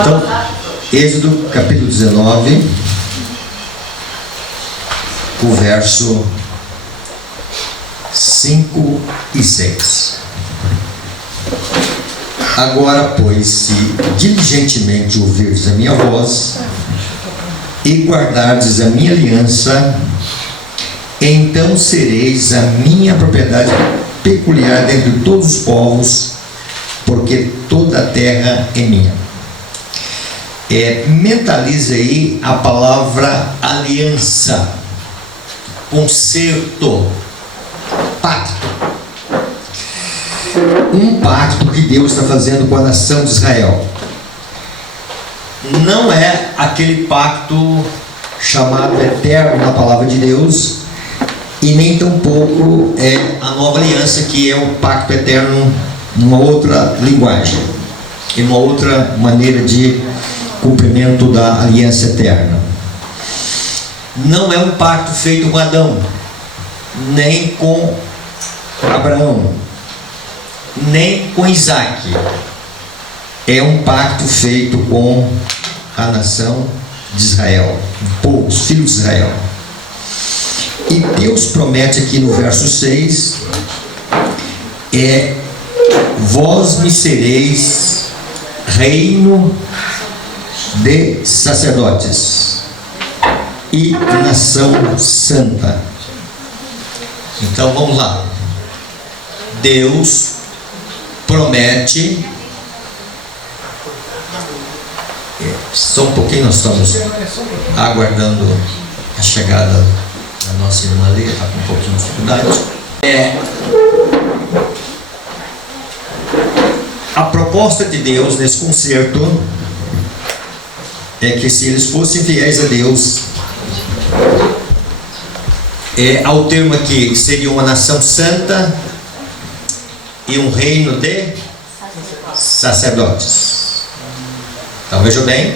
Então, Êxodo capítulo 19, o verso 5 e 6. Agora, pois, se diligentemente ouvirdes a minha voz e guardardes a minha aliança, então sereis a minha propriedade peculiar dentre todos os povos, porque toda a terra é minha. Mentalize aí a palavra aliança, concerto, pacto. Um pacto que Deus está fazendo com a nação de Israel. Não é aquele pacto chamado eterno na palavra de Deus, e nem tampouco é a nova aliança, que é o pacto eterno numa outra linguagem e numa outra maneira de cumprimento da aliança eterna. Não é um pacto feito com Adão, nem com Abraão, nem com Isaac. É um pacto feito com a nação de Israel, o povo, os filhos de Israel. E Deus promete aqui no verso 6: vós me sereis reino de sacerdotes e nação santa. Então vamos lá. Deus promete. Só um pouquinho, nós estamos aguardando a chegada da nossa irmã ali, está com um pouquinho de dificuldade. A proposta de Deus nesse concerto é que, se eles fossem fiéis a Deus, ao termo aqui, seria uma nação santa e um reino de sacerdotes. Então veja bem,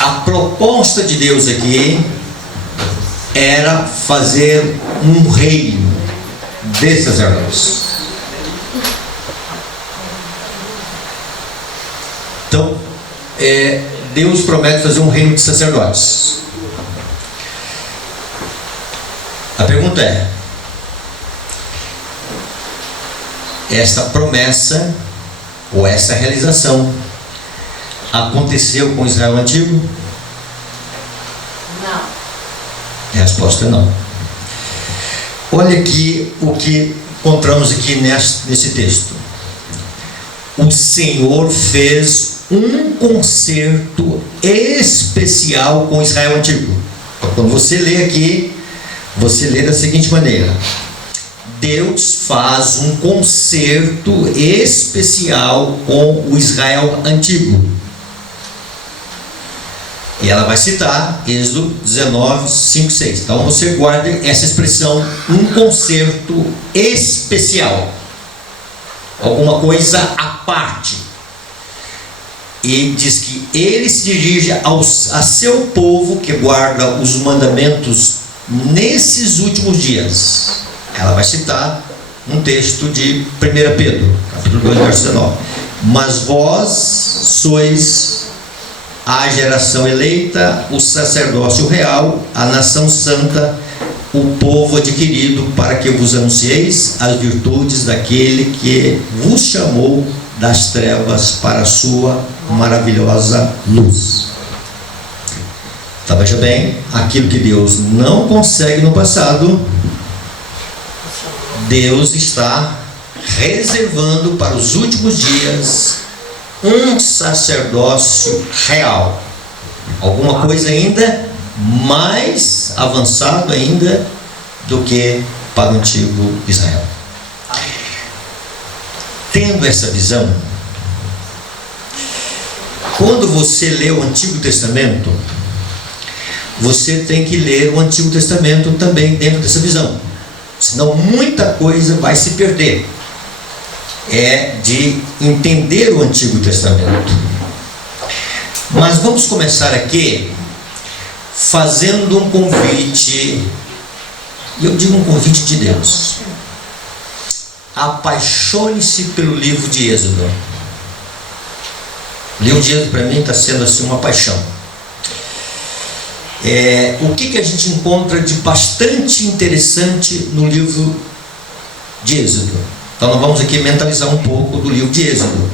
a proposta de Deus aqui era fazer um reino de sacerdotes. Então, Deus promete fazer um reino de sacerdotes. A pergunta é: essa promessa ou essa realização aconteceu com Israel antigo? Não. A resposta é não. Olha aqui o que encontramos aqui nesse texto. O Senhor fez um concerto especial com Israel antigo. Então, quando você lê aqui, você lê da seguinte maneira: Deus faz um concerto especial com o Israel antigo. E ela vai citar Êxodo 19, 5, 6. Então você guarda essa expressão, um concerto especial, alguma coisa à parte. E diz que ele se dirige a seu povo que guarda os mandamentos nesses últimos dias. Ela vai citar um texto de 1 Pedro, capítulo 2, verso 19. Mas vós sois a geração eleita, o sacerdócio real, a nação santa, o povo adquirido, para que vos anuncieis as virtudes daquele que vos chamou das trevas para a sua maravilhosa luz. Então veja bem, aquilo que Deus não consegue no passado, Deus está reservando para os últimos dias um sacerdócio real, alguma coisa ainda mais avançado ainda do que para o antigo Israel. Tendo essa visão, quando você lê o Antigo Testamento, você tem que ler o Antigo Testamento também dentro dessa visão, senão muita coisa vai se perder. De entender o Antigo Testamento. Mas vamos começar aqui fazendo um convite, e eu digo um convite de Deus: apaixone-se pelo livro de Êxodo. O livro de Êxodo para mim está sendo assim uma paixão. O que a gente encontra de bastante interessante no livro de Êxodo? Então nós vamos aqui mentalizar um pouco do livro de Êxodo.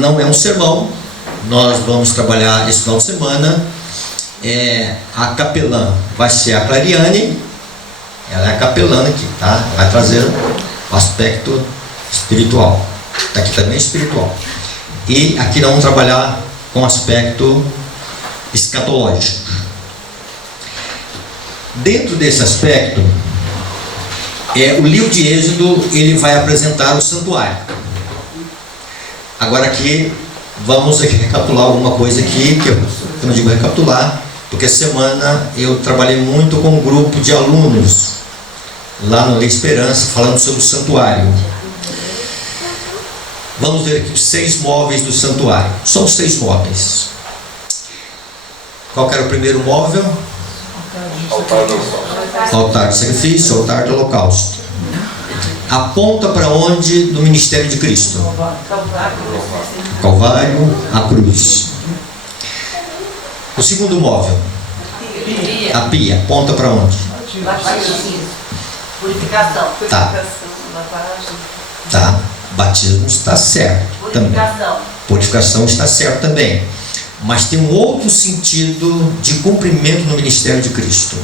Não é um sermão, nós vamos trabalhar esse final de semana. A capelã vai ser a Clariane, ela é a capelã aqui, tá? Vai trazer o aspecto espiritual, aqui também espiritual. E aqui nós vamos trabalhar com o aspecto escatológico. Dentro desse aspecto, o livro de Êxodo ele vai apresentar o santuário. Agora aqui vamos recapitular alguma coisa aqui que eu não digo recapitular, porque essa semana eu trabalhei muito com um grupo de alunos lá no Lei Esperança falando sobre o santuário. Vamos ver aqui os 6 móveis do santuário. São 6 móveis. Qual que era o primeiro móvel? Altar de sacrifício, altar do holocausto. Aponta para onde no ministério de Cristo? Calvário, a cruz. O segundo móvel? A pia. Aponta para onde? Purificação. Tá. Batismo está certo também. Purificação está certo também. Mas tem um outro sentido de cumprimento no ministério de Cristo.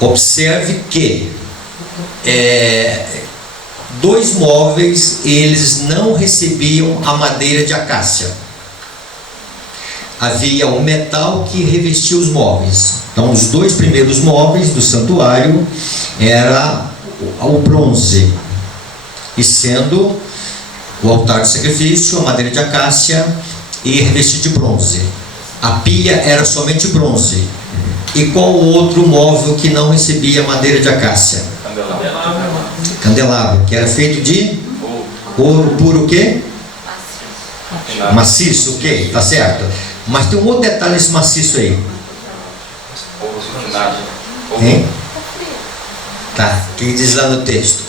Observe que 2 móveis eles não recebiam a madeira de acácia. Havia um metal que revestia os móveis. Então os 2 primeiros móveis do santuário era o bronze, e sendo o altar de sacrifício, a madeira de acácia e revestido de bronze. A pia era somente bronze. E qual o outro móvel que não recebia madeira de acácia? Candelabro, que era feito de ouro puro o quê? Maciço, ok, tá certo. Mas tem um outro detalhe nesse maciço aí. Hein? Tá, que diz lá no texto?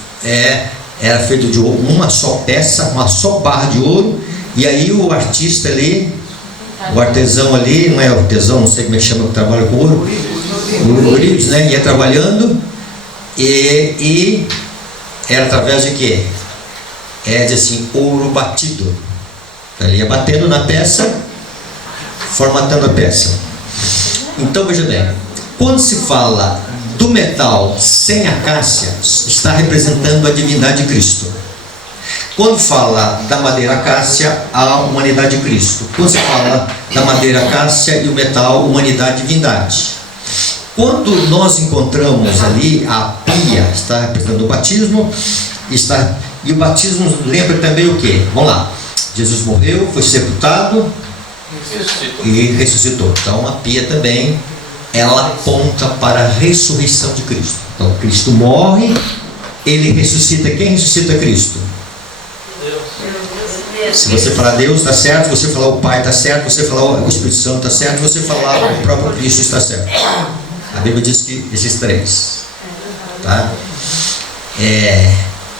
Era feito de ouro, uma só peça, uma só barra de ouro. E aí o artista ali, o artesão ali, não é artesão, não sei como é que chama, que trabalha com ouro, o ourives, né? Ia trabalhando e era através de quê? Diz assim, ouro batido. Ele ia batendo na peça, formatando a peça. Então veja bem, quando se fala do metal sem acácia, está representando a divindade de Cristo. Quando fala da madeira acácia, a humanidade de Cristo. Quando se fala da madeira acácia e o metal, humanidade e divindade. Quando nós encontramos ali a pia, está representando o batismo, e o batismo lembra também o quê? Vamos lá. Jesus morreu, foi sepultado e ressuscitou. Então a pia também, ela aponta para a ressurreição de Cristo. Então Cristo morre, ele ressuscita. Quem ressuscita Cristo? Se você falar Deus, está certo. Se você falar o Pai, está certo. Se você falar o Espírito Santo, está certo. Se você falar o próprio Cristo, está certo. A Bíblia diz que esses 3, tá?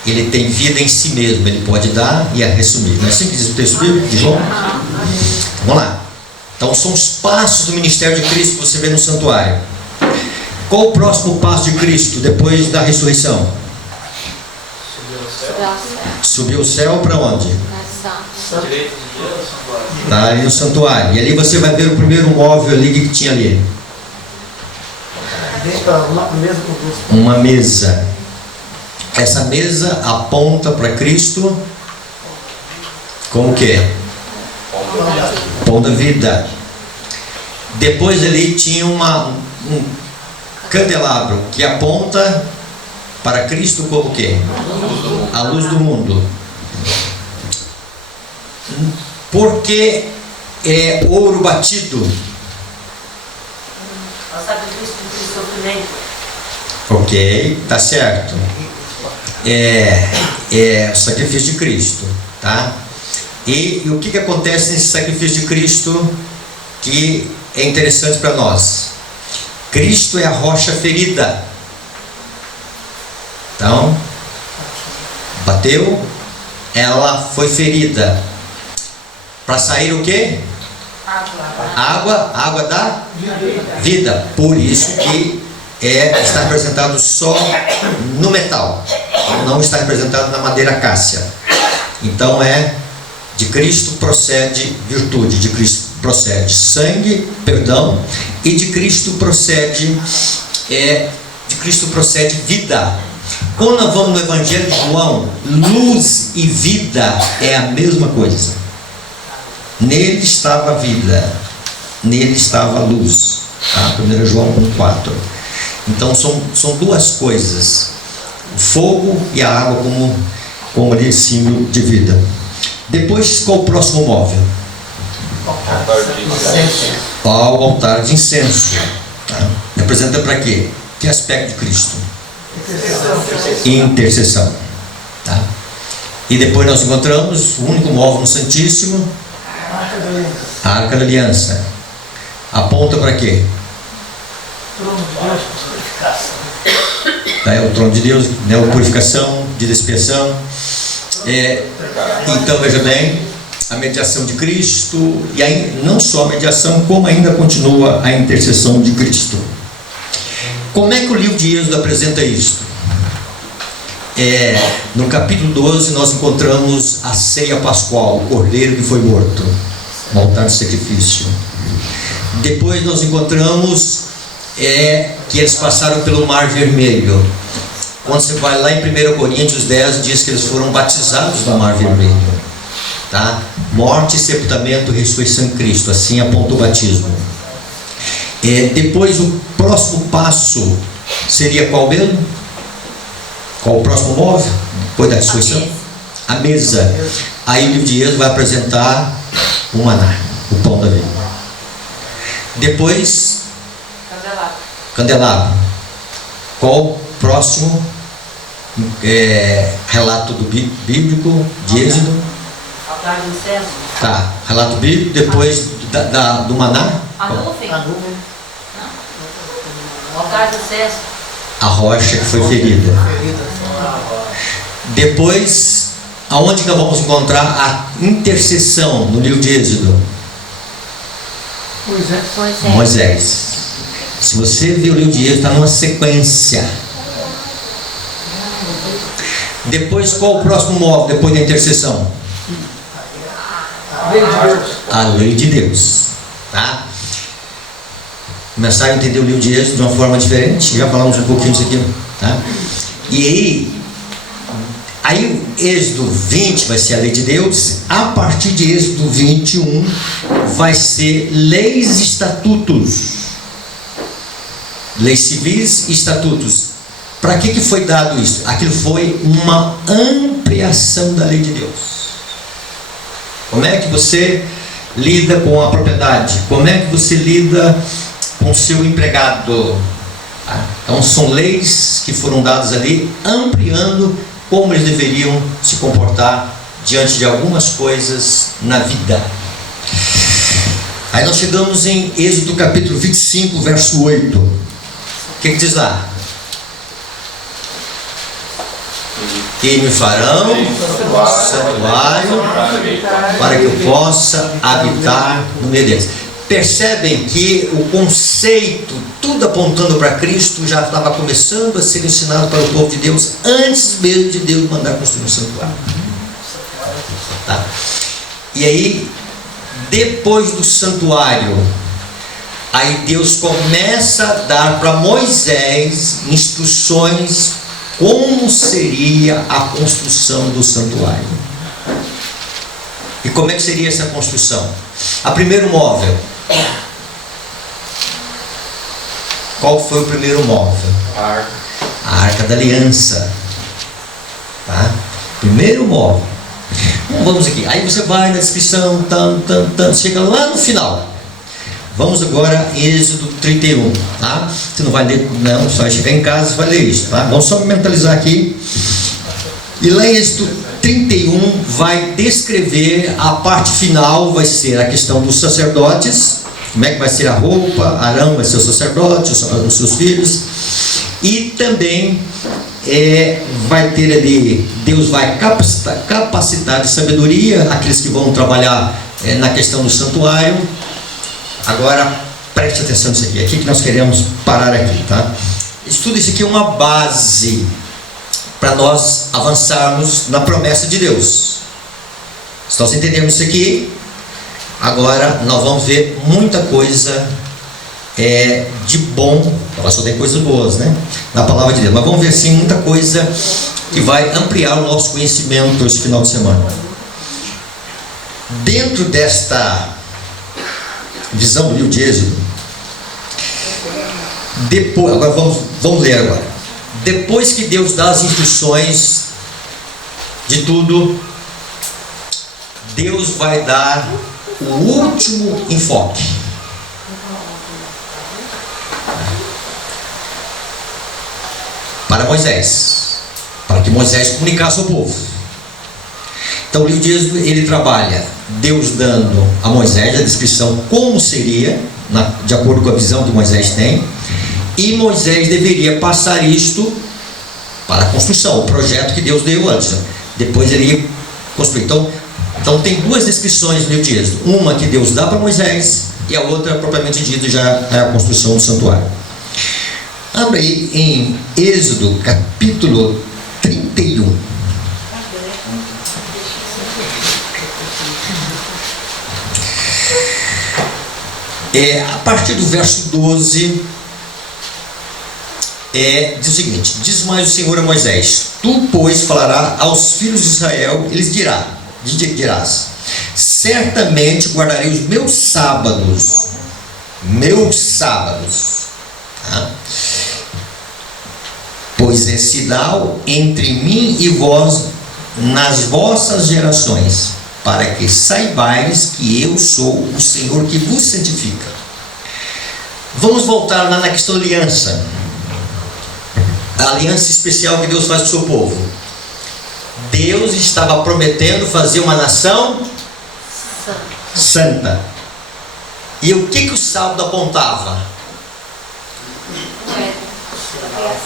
Ele tem vida em si mesmo. Ele pode dar e assumir. Não é assim que diz o texto bíblico? De João? Vamos lá. Então são os passos do ministério de Cristo que você vê no santuário. Qual o próximo passo de Cristo depois da ressurreição? Subiu o céu para onde? Está ali no santuário. E ali você vai ver o primeiro móvel ali que tinha ali. Uma mesa. Essa mesa aponta para Cristo como o quê? Pão da vida. Depois ali tinha um candelabro que aponta para Cristo como o quê? A luz do mundo. Porque é ouro batido. O sacrifício de sofrimento. Ok, tá certo. É o sacrifício de Cristo, tá? E o que acontece nesse sacrifício de Cristo que é interessante para nós? Cristo é a rocha ferida. Então, bateu, ela foi ferida. Para sair o quê? Água da vida. Por isso que está representado só no metal, não está representado na madeira cássia. Então de Cristo procede virtude, de Cristo procede sangue, perdão, e de Cristo procede vida. Quando nós vamos no Evangelho de João, luz e vida é a mesma coisa. Nele estava a vida, nele estava a luz. Tá? 1 João 1,4. Então são duas coisas: o fogo e a água como ali símbolo de vida. Depois, qual o próximo móvel? O altar de incenso. Tá? Representa para quê? Que aspecto de Cristo? Intercessão. Tá? E depois nós encontramos o único móvel no Santíssimo, a Arca da Aliança. Aponta para quê? É o trono de Deus, né? A purificação, de expiação. Então veja bem, a mediação de Cristo, e aí não só a mediação, como ainda continua a intercessão de Cristo. Como é que o livro de Êxodo apresenta isso? No capítulo 12 nós encontramos a ceia pascual, o cordeiro que foi morto, o altar de sacrifício. Depois nós encontramos que eles passaram pelo Mar Vermelho. Quando você vai lá em 1 Coríntios 10, diz que eles foram batizados no Mar Vermelho. Tá? Morte, sepultamento, ressurreição em Cristo. Assim aponta o batismo. Depois o próximo passo seria qual mesmo? Qual o próximo móvel? Depois da ressurreição? A mesa. Aí o livro de Êxodo vai apresentar o maná, o pão da vida. Depois, candelabro. Qual o próximo relato bíblico de Êxodo? Altar de incenso. Tá, relato bíblico. Depois do maná? A nuvem. Altar de incenso. A rocha que foi ferida. Depois, aonde que nós vamos encontrar a intercessão no livro de Êxodo? Moisés. Se você ver o livro de Êxodo, está numa sequência. Depois, qual o próximo móvel depois da intercessão? A lei de Deus. Tá? Começaram a entender o livro de Êxodo de uma forma diferente. Já falamos um pouquinho disso aqui. Tá? E aí o Êxodo 20 vai ser a lei de Deus. A partir de Êxodo 21 vai ser leis e estatutos. Leis civis e estatutos. Para que foi dado isso? Aquilo foi uma ampliação da lei de Deus. Como é que você lida com a propriedade? Como é que você lida com o seu empregado? Então são leis que foram dadas ali, ampliando como eles deveriam se comportar diante de algumas coisas na vida. Aí nós chegamos em Êxodo capítulo 25, verso 8. O que diz lá? E me farão santuário para que eu possa habitar no meio deles. Percebem que o conceito, tudo apontando para Cristo, já estava começando a ser ensinado para o povo de Deus antes mesmo de Deus mandar construir um santuário. Tá? E aí, depois do santuário, aí Deus começa a dar para Moisés instruções como seria a construção do santuário. E como é que seria essa construção? A primeiro móvel. Qual foi o primeiro móvel? A Arca da Aliança. Tá? Primeiro móvel. Vamos aqui. Aí você vai na descrição, chega lá no final. Vamos agora em Êxodo 31, tá? Você não vai ler, não, só vai chegar em casa e vai ler isso, tá? Vamos só mentalizar aqui. E lá em Êxodo 31 vai descrever a parte final, vai ser a questão dos sacerdotes, como é que vai ser a roupa, Arão vai ser o sacerdote, os seus filhos, e também vai ter ali, Deus vai capacitar de sabedoria aqueles que vão trabalhar na questão do santuário. Agora, preste atenção nisso aqui. É aqui que nós queremos parar aqui, tá? Tudo isso aqui é uma base para nós avançarmos na promessa de Deus. Se nós entendermos isso aqui, agora nós vamos ver muita coisa de bom. Nós só tem coisas boas, né? Na palavra de Deus. Mas vamos ver sim muita coisa que vai ampliar o nosso conhecimento esse final de semana. Dentro desta visão do livro de Êxodo, agora vamos ler agora. Depois que Deus dá as instruções de tudo, Deus vai dar o último enfoque. Para Moisés, para que Moisés comunicasse ao povo. Então o livro de Êxodo, ele trabalha Deus dando a Moisés a descrição como seria, de acordo com a visão que Moisés tem, e Moisés deveria passar isto para a construção, o projeto que Deus deu antes. Depois ele ia construir. Então tem duas descrições no livro de Êxodo. Uma que Deus dá para Moisés e a outra, propriamente dita, já é a construção do santuário. Abra aí em Êxodo capítulo 31. A partir do verso 12, diz o seguinte: diz mais o Senhor a Moisés: tu, pois, falarás aos filhos de Israel, eles dirás: certamente guardarei os meus sábados, tá? Pois é sinal entre mim e vós nas vossas gerações, para que saibais que eu sou o Senhor que vos santifica. Vamos voltar lá na questão da aliança. A aliança especial que Deus faz com o seu povo. Deus estava prometendo fazer uma nação santa. E o que o sábado apontava?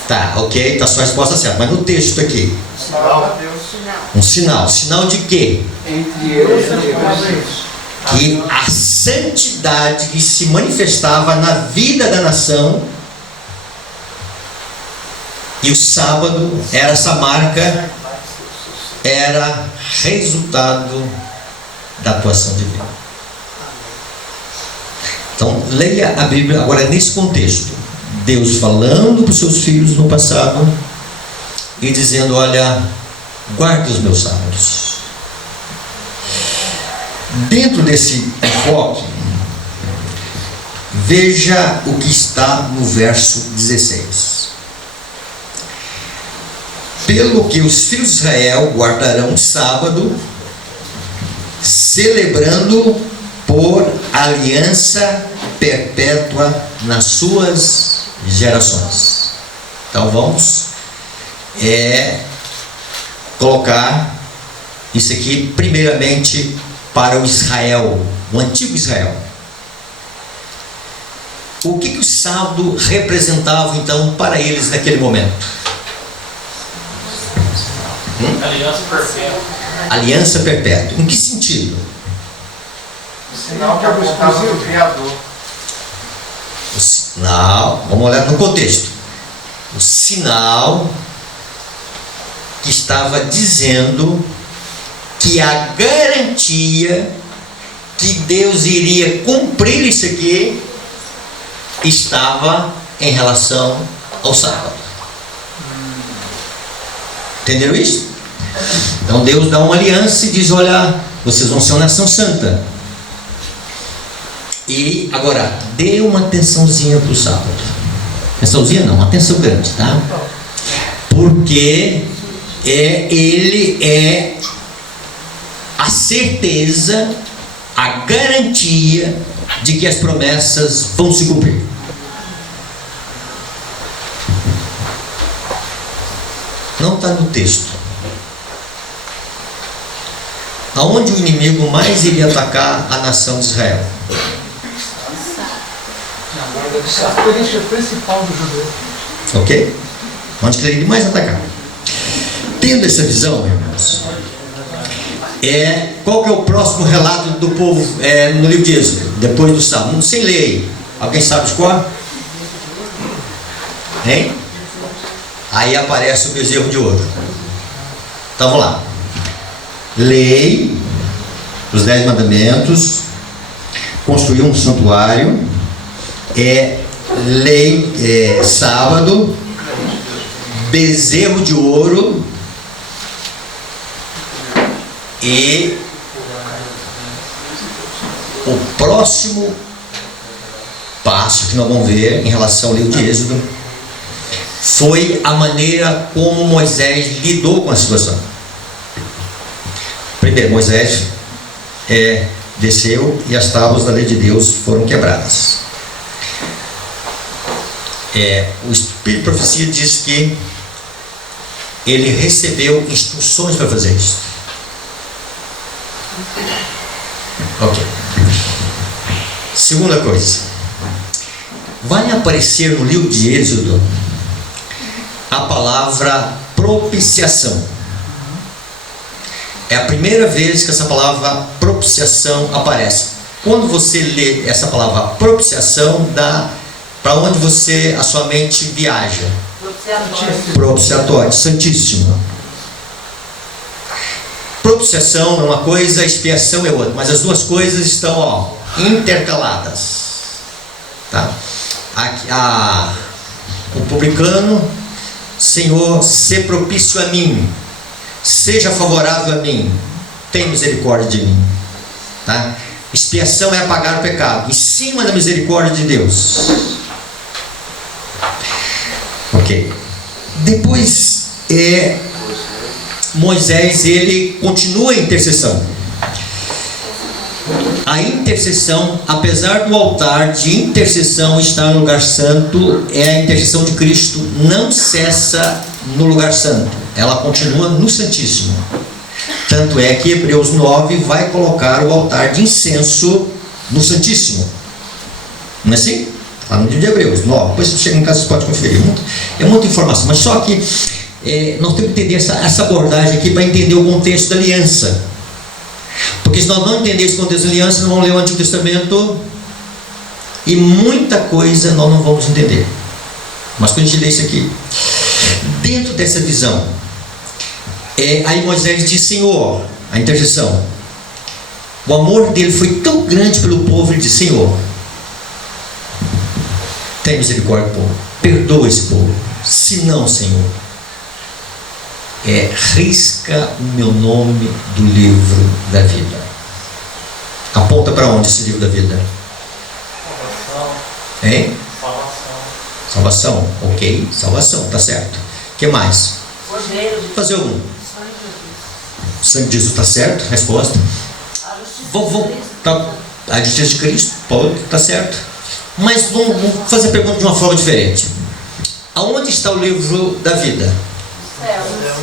Tá, ok, está a sua resposta certa. Mas no texto aqui, um sinal. Sinal de quê? Entre eu e Deus. Que a santidade que se manifestava na vida da nação, e o sábado era essa marca, era resultado da atuação divina. Então leia a Bíblia agora nesse contexto. Deus falando para os seus filhos no passado e dizendo: olha, guarde os meus sábados. Dentro desse enfoque, veja o que está no verso 16. Pelo que os filhos de Israel guardarão o sábado, celebrando por aliança perpétua nas suas gerações. Então vamos colocar isso aqui primeiramente para o Israel, o antigo Israel. O que o sábado representava então para eles naquele momento? Aliança perpétua. Aliança perpétua. Em que sentido? O sinal que apontava o Criador. O sinal, vamos olhar no contexto. O sinal que estava dizendo que a garantia que Deus iria cumprir isso aqui estava em relação ao sábado. Entenderam isso? Então Deus dá uma aliança e diz: olha, vocês vão ser uma nação santa. E agora, dê uma atençãozinha para o sábado. Atençãozinha não, uma atenção grande, tá? Porque ele é a certeza, a garantia de que as promessas vão se cumprir. Não está no texto. Aonde o inimigo mais iria atacar a nação de Israel? A característica principal do judeu. Ok? Onde que ele iria mais atacar? Tendo essa visão, irmãos, Qual que é o próximo relato do povo no livro de Êxodo? Depois do Salmo. Sem lei. Alguém sabe de qual? Hein? Aí aparece o bezerro de ouro. Então vamos lá. Lei, os 10 mandamentos, construir um santuário, lei, sábado, bezerro de ouro e o próximo passo que nós vamos ver em relação ao livro de Êxodo foi a maneira como Moisés lidou com a situação. Primeiro, Moisés desceu e as tábuas da lei de Deus foram quebradas. O Espírito de Profecia diz que ele recebeu instruções para fazer isso. Ok. Segunda coisa, vai aparecer no livro de Êxodo a palavra propiciação. É a primeira vez que essa palavra propiciação aparece. Quando você lê essa palavra propiciação, dá para onde a sua mente viaja? Propiciatório, santíssimo. Propiciação é uma coisa, expiação é outra, mas as duas coisas estão intercaladas. Tá? O publicano: Senhor, sê propício a mim, seja favorável a mim, tem misericórdia de mim. Tá? Expiação é apagar o pecado, em cima da misericórdia de Deus. Ok. Depois Moisés, ele continua a intercessão. A intercessão, apesar do altar de intercessão estar no lugar santo, a intercessão de Cristo não cessa no lugar santo, ela continua no Santíssimo. Tanto é que Hebreus 9 vai colocar o altar de incenso no Santíssimo. Não é assim? Está no livro de Hebreus 9. Depois você chega em casa, você pode conferir. É muita informação, mas só que nós temos que entender essa abordagem aqui para entender o contexto da aliança. Porque se nós não entendermos esse contexto da aliança, nós vamos ler o Antigo Testamento e muita coisa nós não vamos entender. Mas quando a gente lê isso aqui, dentro dessa visão, aí Moisés diz: Senhor, a intercessão, o amor dele foi tão grande pelo povo, ele diz: Senhor, tem misericórdia do povo, perdoa esse povo. Se não, Senhor, risca o meu nome do livro da vida. Aponta para onde esse livro da vida? Hein? Salvação. Ok, salvação, tá certo. O que mais? Fazer algum? O sangue de Jesus, tá certo? Resposta. A justiça de Cristo, pode, tá certo. Mas vamos fazer a pergunta de uma forma diferente. Aonde está o livro da vida?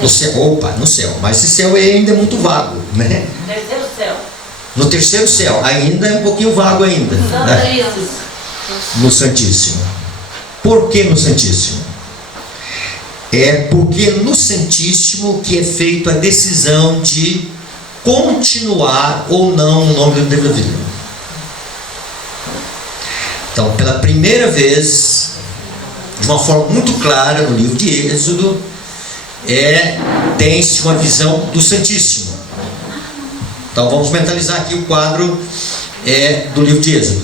No céu. Opa, no céu. Mas esse céu ainda é muito vago, né? Terceiro céu. No terceiro céu, ainda é um pouquinho vago ainda, né? No Santíssimo. Por que no Santíssimo? Porque no Santíssimo que é feita a decisão de continuar ou não o nome do livro da vida. Então, pela primeira vez, de uma forma muito clara no livro de Êxodo, tem-se uma visão do Santíssimo. Então vamos mentalizar aqui o quadro do livro de Êxodo.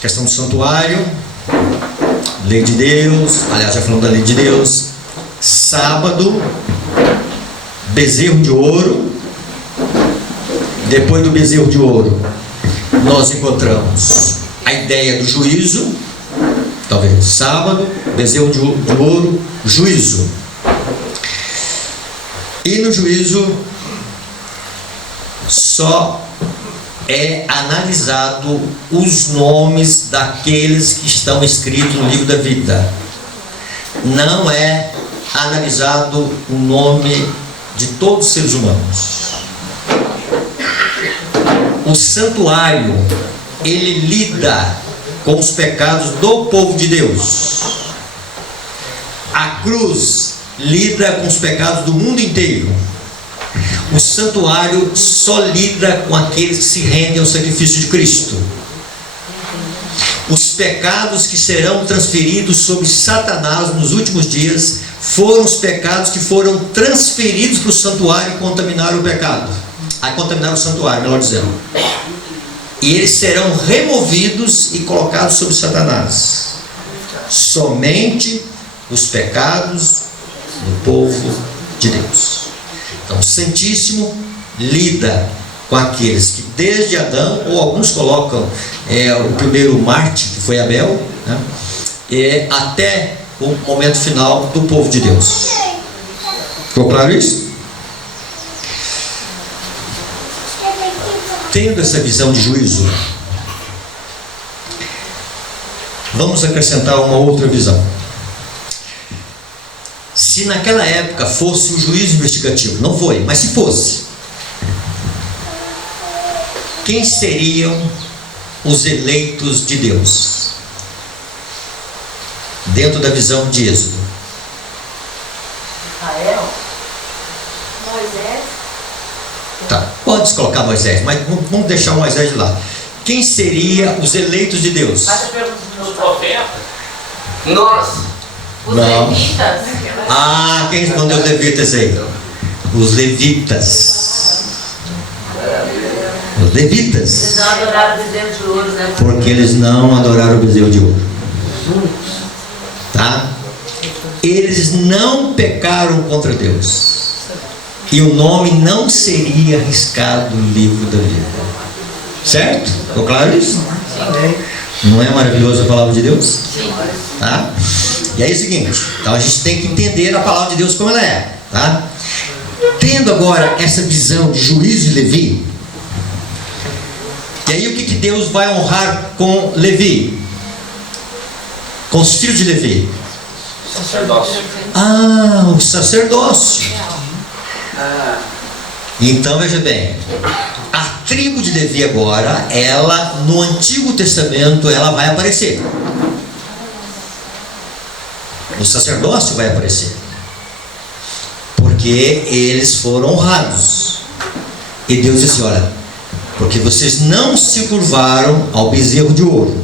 Questão do santuário, lei de Deus, aliás, já falamos da lei de Deus, sábado, bezerro de ouro. Depois do bezerro de ouro, nós encontramos a ideia do juízo. Talvez sábado, bezerro de ouro, juízo. E no juízo só é analisado os nomes daqueles que estão escritos no livro da vida. Não é analisado o nome de todos os seres humanos. O santuário, ele lida com os pecados do povo de Deus. A cruz lida com os pecados do mundo inteiro. O santuário só lida com aqueles que se rendem ao sacrifício de Cristo. Os pecados que serão transferidos sobre Satanás nos últimos dias foram os pecados que foram transferidos para o santuário e contaminaram o pecado. Contaminaram o santuário, melhor dizendo. E eles serão removidos e colocados sobre Satanás. Somente os pecados do povo de Deus. Então, o Santíssimo lida com aqueles que desde Adão, ou alguns colocam o primeiro Marte, que foi Abel, né, até o momento final do povo de Deus. Ficou claro isso? Tendo essa visão de juízo, vamos acrescentar uma outra visão. Se naquela época fosse o juízo investigativo, não foi, mas se fosse, quem seriam os eleitos de Deus? Dentro da visão de Êxodo. Israel. Moisés. Tá, pode colocar Moisés, mas vamos deixar Moisés de lá. Quem seriam os eleitos de Deus? Faz a pergunta de Os novo. profetas? Nós. Os Não. levitas. Quem respondeu os levitas aí? Os levitas. Os levitas. Eles não adoraram o bezerro de ouro, né? Porque eles não adoraram o bezerro de ouro. Tá? Eles não pecaram contra Deus. E o nome não seria arriscado no livro da vida. Certo? Ficou claro isso? Não é maravilhosa a palavra de Deus? Sim. Tá? E aí é o seguinte, então a gente tem que entender a palavra de Deus como ela é, tá? Tendo agora essa visão de juízo de Levi, e aí o que Deus vai honrar com Levi? Com os filhos de Levi? Sacerdócio. O sacerdócio. Então veja bem, a tribo de Levi agora, ela no Antigo Testamento, ela vai aparecer. O sacerdócio vai aparecer, porque eles foram honrados. E Deus disse: olha, porque vocês não se curvaram ao bezerro de ouro.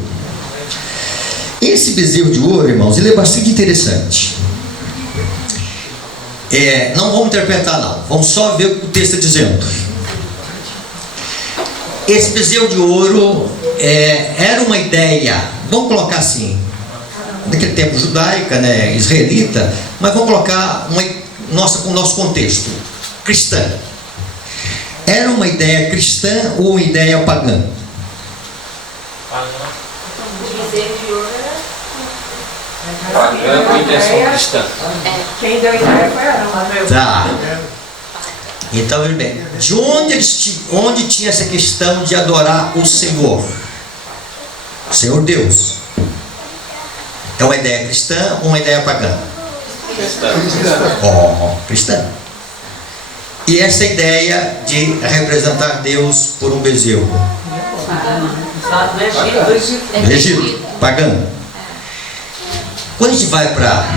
Esse bezerro de ouro, irmãos, ele é bastante interessante. Não vamos interpretar não, vamos só ver o que o texto está dizendo. Esse bezerro de ouro era uma ideia, vamos colocar assim, naquele tempo judaica, né, israelita, mas vamos colocar com o nosso contexto cristã. Era uma ideia cristã ou uma ideia pagã? O bezerro de ouro era. Pagando com intenção cristã. Quem deu ideia foi Arão. Tá. Então, veja bem, de onde tinha essa questão de adorar o Senhor Deus? É uma ideia cristã ou uma ideia pagã? Cristã. E essa ideia de representar Deus por um bezerro? Lá do Egito. Do Egito, pagã. Quando a gente vai para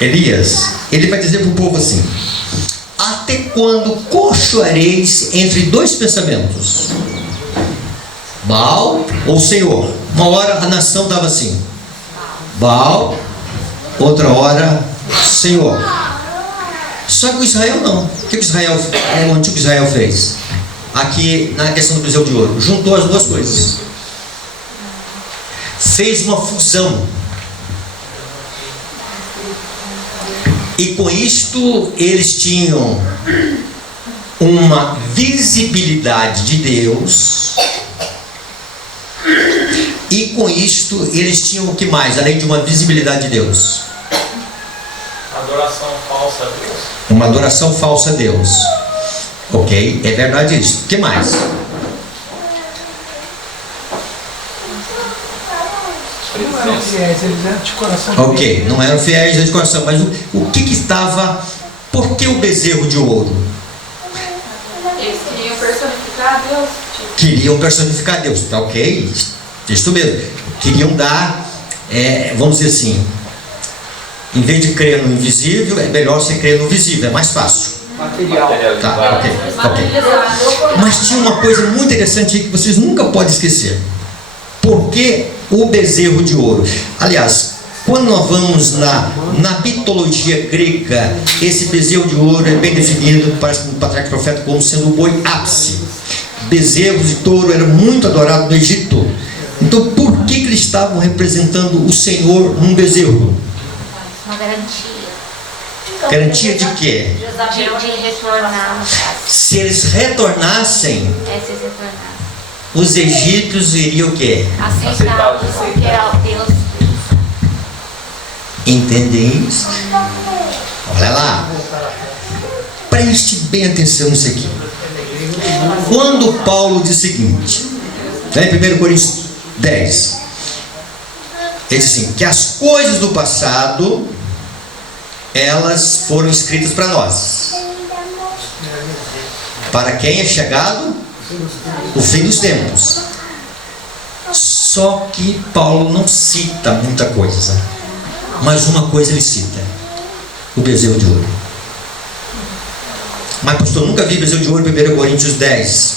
Elias, ele vai dizer para o povo assim: até quando cochoareis entre dois pensamentos, Baal ou Senhor? Uma hora a nação estava assim, Baal, outra hora Senhor. Só que o Israel não. O que o antigo Israel fez? Aqui na questão do bezerro de ouro, juntou as duas coisas, fez uma fusão, e com isto eles tinham uma visibilidade de Deus, e com isto eles tinham o que mais, além de uma visibilidade de Deus? Adoração falsa a Deus. Uma adoração falsa a Deus. Ok? É verdade isso. O que mais? Não eram fiéis, eles eram de coração. Ok, não eram fiéis de coração, mas o que estava... Por que o bezerro de ouro? Eles queriam personificar Deus. Queriam personificar Deus. Ok? Isso mesmo. Queriam dar vamos dizer assim, em vez de crer no invisível, é melhor você crer no visível, é mais fácil. Material. Tá, ok. Mas tinha uma coisa muito interessante aí que vocês nunca podem esquecer. Por que o bezerro de ouro? Aliás, quando nós vamos na mitologia grega, esse bezerro de ouro é bem definido, parece que no Patriarca Profeta, como sendo o boi ápice. Bezerros de touro eram muito adorados no Egito. Então, por que eles estavam representando o Senhor num bezerro? Uma garantia. Garantia de quê? De retornar no caso. Se eles retornassem, Se eles retornassem. os egípcios iriam o quê? Aceitá-los, porque era o Deus. Entendem isso? Olha lá. Preste bem atenção nisso aqui. Quando Paulo diz o seguinte, em 1 Coríntios 10, ele diz assim, que as coisas do passado, elas foram escritas para nós. Para quem é chegado o fim dos tempos. Só que Paulo não cita muita coisa. Mas uma coisa ele cita: o bezerro de ouro. Mas pastor, nunca vi bezerro de ouro em 1 Coríntios 10.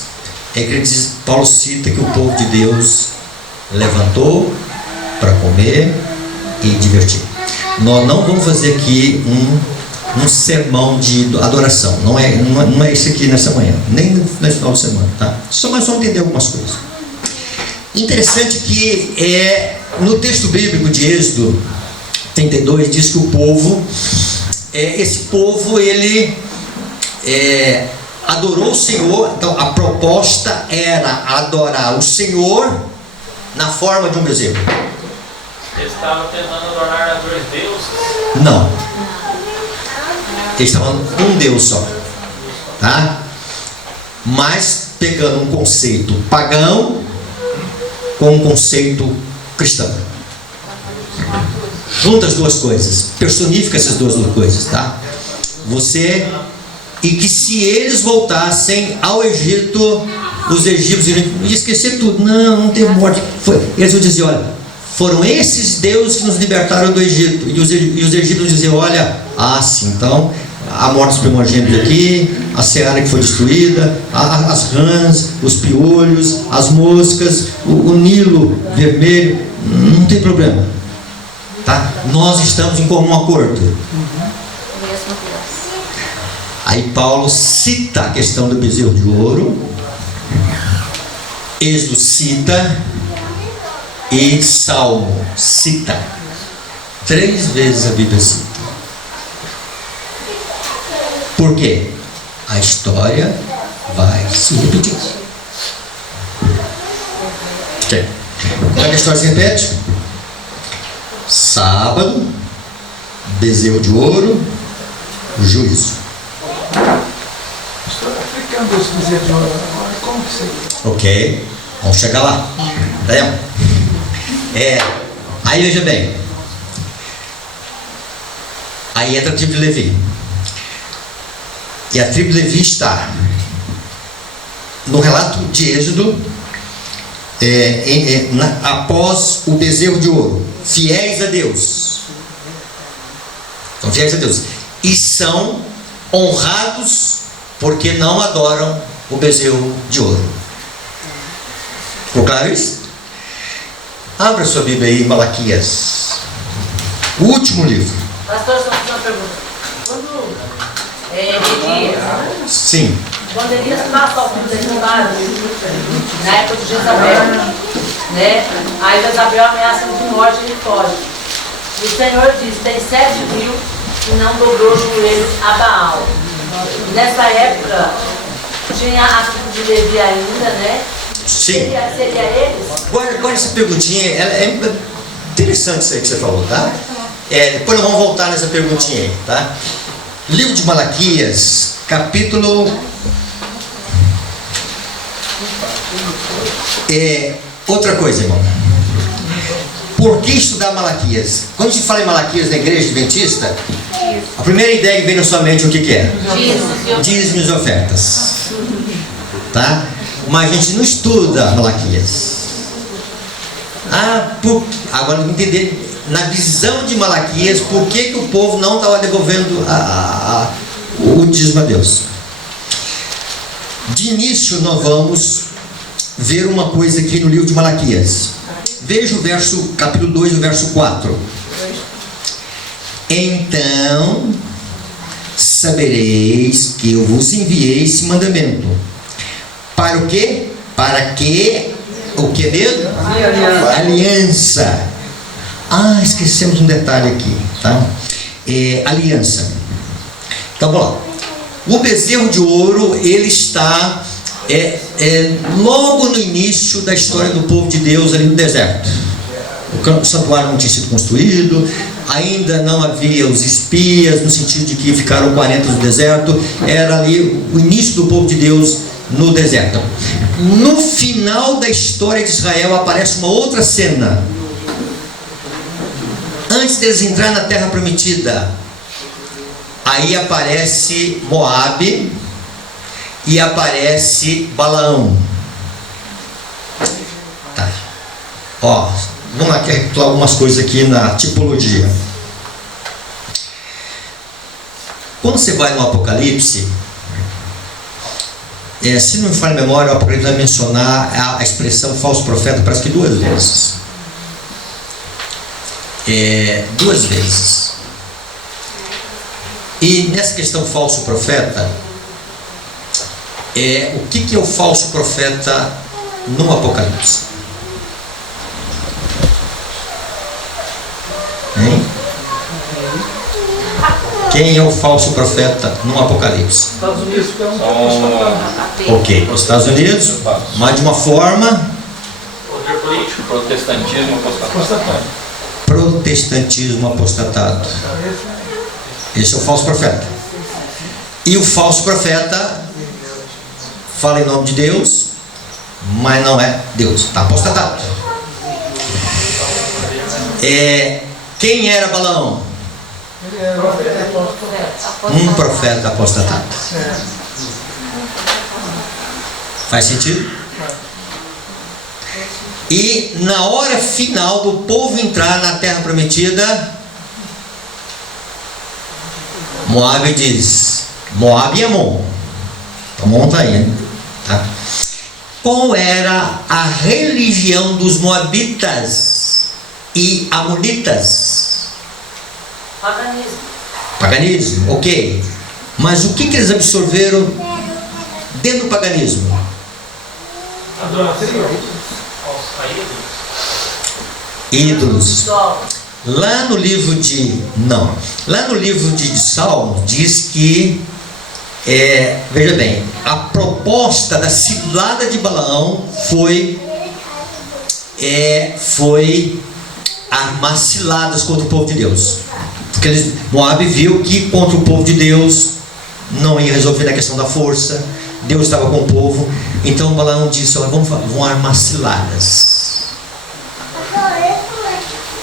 É que ele diz, Paulo cita que o povo de Deus levantou para comer e divertir. Nós não vamos fazer aqui um sermão de adoração. Não é isso aqui nessa manhã, nem no final de semana, tá? Só mais vamos entender algumas coisas. Interessante que no texto bíblico de Êxodo 32 diz que o povo, esse povo, ele adorou o Senhor. Então a proposta era adorar o Senhor na forma de um bezerro. Eles estavam tentando adorar a dois deuses. Não. Eles estavam um Deus só, tá? Mas pegando um conceito pagão com um conceito cristão. Junta as duas coisas, personifica essas duas coisas, tá? E que se eles voltassem ao Egito, os egípcios iriam esquecer tudo. Não teve morte. Eles vão dizer, olha, foram esses deuses que nos libertaram do Egito. E os egípcios diziam, olha, sim, então a morte dos primogênitos aqui, a seara que foi destruída, as rãs, os piolhos, as moscas, o Nilo vermelho, não tem problema, tá? Nós estamos em comum acordo. Mesmo Deus. Aí Paulo cita a questão do bezerro de ouro, Êxodo cita e Salmo cita. 3 vezes a Bíblia cita. Por quê? A história vai se repetir. Ok. Como é que a história se repete? Sábado, bezerro de ouro, juízo. Estou aplicando esse bezerro de ouro agora. Como que seria? Ok, vamos chegar lá. Aí veja bem. Aí entra a tribo de Levi. E a tribo de Levi está no relato de Êxodo, após o bezerro de ouro, fiéis a Deus. São fiéis a Deus. E são honrados porque não adoram o bezerro de ouro. Ficou claro isso? Abra sua Bíblia aí em Malaquias, o último livro. Pastor, só uma pergunta. Quando Elias, Sim. quando Elias passa ao fim da história, na época de Jezabel, né? Aí Jezabel ameaça de morte e ele foge. E o Senhor diz, tem 7.000 que não dobrou o joelho a Baal. E nessa época tinha a tribo de Levi ainda, né? Sim. Seria eles? Agora essa perguntinha, é interessante isso aí que você falou, tá? Depois nós vamos voltar nessa perguntinha aí, tá? Livro de Malaquias, capítulo... outra coisa, irmão. Por que estudar Malaquias? Quando a gente fala em Malaquias na igreja adventista, a primeira ideia que vem na sua mente, o que é? Dízimos e ofertas. Tá? Mas a gente não estuda Malaquias. Agora entender na visão de Malaquias, por que o povo não estava devolvendo o dízimo a Deus. De início, nós vamos ver uma coisa aqui no livro de Malaquias. Veja o verso, capítulo 2, o verso 4. Então sabereis que eu vos enviei esse mandamento. Para o quê? Para que o que mesmo? Aliança. Esquecemos um detalhe aqui, tá? Aliança. Então vamos lá. O bezerro de ouro, ele está logo no início da história do povo de Deus ali no deserto. O santuário não tinha sido construído, ainda não havia os espias, no sentido de que ficaram 40 no deserto. Era ali o início do povo de Deus no deserto. No final da história de Israel aparece uma outra cena. Antes deles entrarem na terra prometida, aí aparece Moabe e aparece Balaão. Tá. Vamos lá recapitular algumas coisas aqui na tipologia. Quando você vai no Apocalipse, se não me falha a memória, o Apocalipse vai mencionar a expressão falso profeta, parece que 2 vezes. 2 vezes. E nessa questão falso profeta, o que é o falso profeta no Apocalipse? Hein? Quem é o falso profeta no Apocalipse? Estados Unidos. Ok, os Estados Unidos, mas de uma forma... Poder político, protestantismo apostatado. Protestantismo apostatado. Esse é o falso profeta. E o falso profeta fala em nome de Deus, mas não é Deus, está apostatado. Quem era Balaão? Um profeta apostatado. Faz sentido? E na hora final do povo entrar na terra prometida, Moabe diz, Moabe e Amon, a montanha, tá? Qual era a religião dos moabitas e amonitas? Paganismo, ok. Mas o que eles absorveram dentro do paganismo? Ídolos. Lá no livro de Salmos diz que veja bem, a proposta da cilada de Balaão foi armar ciladas contra o povo de Deus, porque Moabe viu que contra o povo de Deus não ia resolver a questão da força, Deus estava com o povo. Então Balaão disse, vamos armar ciladas.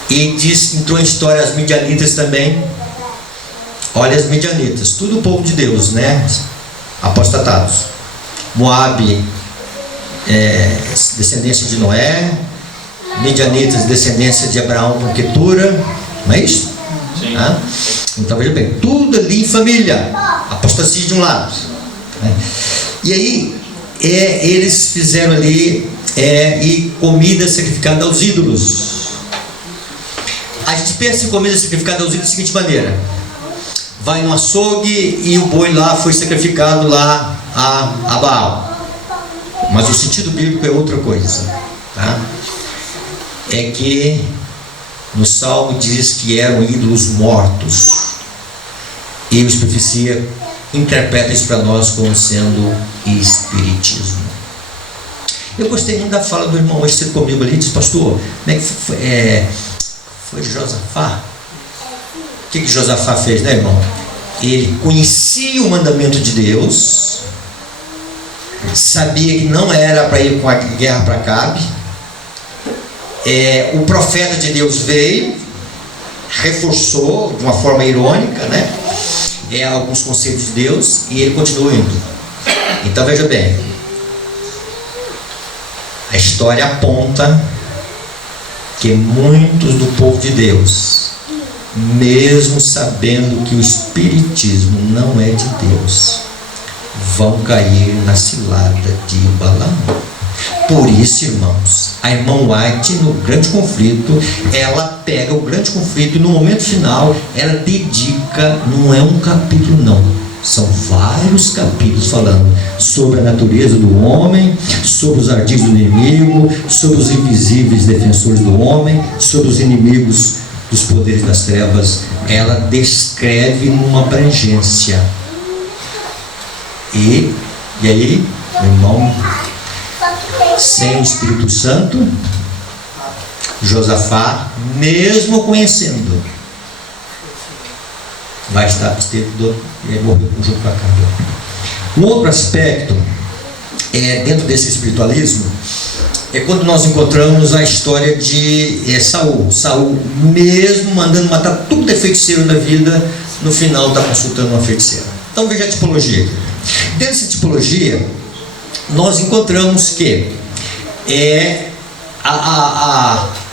E entrou em história as midianitas também. Olha as midianitas, tudo o povo de Deus, né? Apostatados. Moabe, descendência de Noé. Midianitas, descendência de Abraão com Quetura. Não é isso? Sim. Então veja bem, tudo ali em família. Apostasia de um lado. E aí, eles fizeram ali e comida sacrificada aos ídolos. A gente pensa em comida sacrificada aos ídolos da seguinte maneira: vai no açougue e o boi lá foi sacrificado lá a Baal. Mas o sentido bíblico é outra coisa, tá? É que no Salmo diz que eram ídolos mortos, e os profecia interpreta isso para nós como sendo espiritismo. Eu gostei muito da fala do irmão hoje cedo comigo ali, disse, pastor, como é que foi Josafá? O que Josafá fez, né, irmão? Ele conhecia o mandamento de Deus, sabia que não era para ir com a guerra para Acabe. O profeta de Deus veio, reforçou de uma forma irônica, né? Alguns conselhos de Deus, e ele continuou indo. Então veja bem, a história aponta que muitos do povo de Deus, mesmo sabendo que o espiritismo não é de Deus, vão cair na cilada de Balaão. Por isso, irmãos, a irmã White, no grande conflito, ela pega o grande conflito e no momento final ela dedica, não é um capítulo não, são vários capítulos falando sobre a natureza do homem, sobre os ardis do inimigo, sobre os invisíveis defensores do homem, sobre os inimigos dos poderes das trevas. Ela descreve numa abrangência. E aí, meu irmão, sem o Espírito Santo, Josafá, mesmo conhecendo, vai estar abstemido e morrer junto com a carne. Um outro aspecto dentro desse espiritualismo é quando nós encontramos a história de Saul. Saul, mesmo mandando matar tudo de feiticeiro da vida, no final está consultando uma feiticeira. Então veja a tipologia aqui. Dentro dessa tipologia, nós encontramos que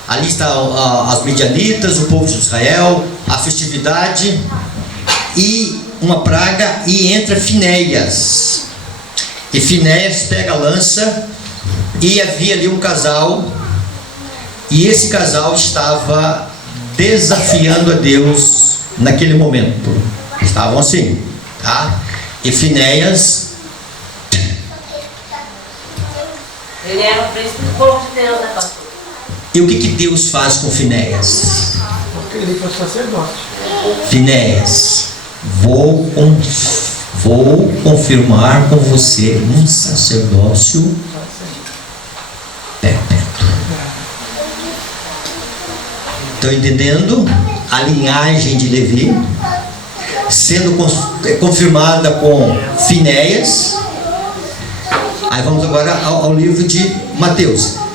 ali está as midianitas, o povo de Israel, a festividade e uma praga, e entra Finéias. E Finéias pega a lança, e havia ali um casal, e esse casal estava desafiando a Deus naquele momento. Estavam assim, tá? E Finéias, Ele era o príncipe do povo de Deus, né, pastor? e o que Deus faz com Finéias? Porque ele foi sacerdote. Finéias, vou confirmar com você um sacerdócio perpétuo. Estão entendendo? A linhagem de Levi sendo confirmada com Finéias. Aí vamos agora ao livro de Mateus.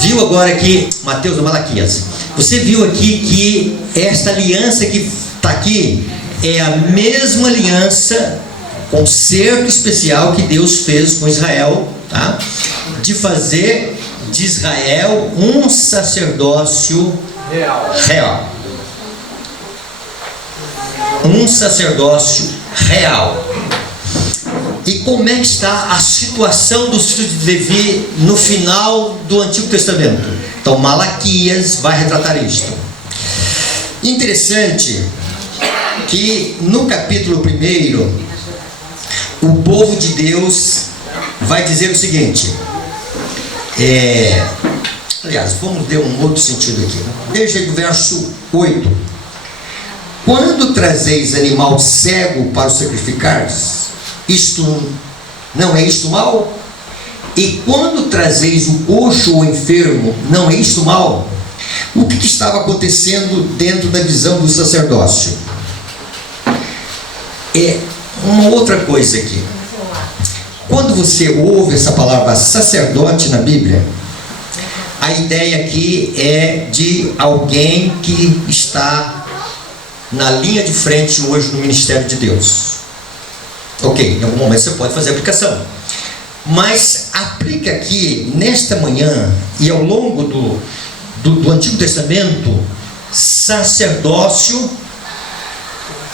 Viu agora que Mateus ou Malaquias? Você viu aqui que esta aliança que está aqui é a mesma aliança, concerto especial que Deus fez com Israel, tá? De fazer de Israel um sacerdócio real. Um sacerdócio real. E como é que está a situação dos filhos de Levi no final do Antigo Testamento? Então Malaquias vai retratar isto. Interessante que no capítulo 1, o povo de Deus vai dizer o seguinte, aliás, vamos dar um outro sentido aqui. Veja aí o verso 8. Quando trazeis animal cego para o sacrificares, isto não é isto mal? E quando trazeis o coxo ou enfermo, não é isto mal? O que estava acontecendo dentro da visão do sacerdócio? É uma outra coisa aqui. Quando você ouve essa palavra sacerdote na Bíblia, a ideia aqui é de alguém que está na linha de frente hoje no ministério de Deus. Ok, em algum momento você pode fazer a aplicação, mas aplica aqui nesta manhã e ao longo do Antigo Testamento, sacerdócio,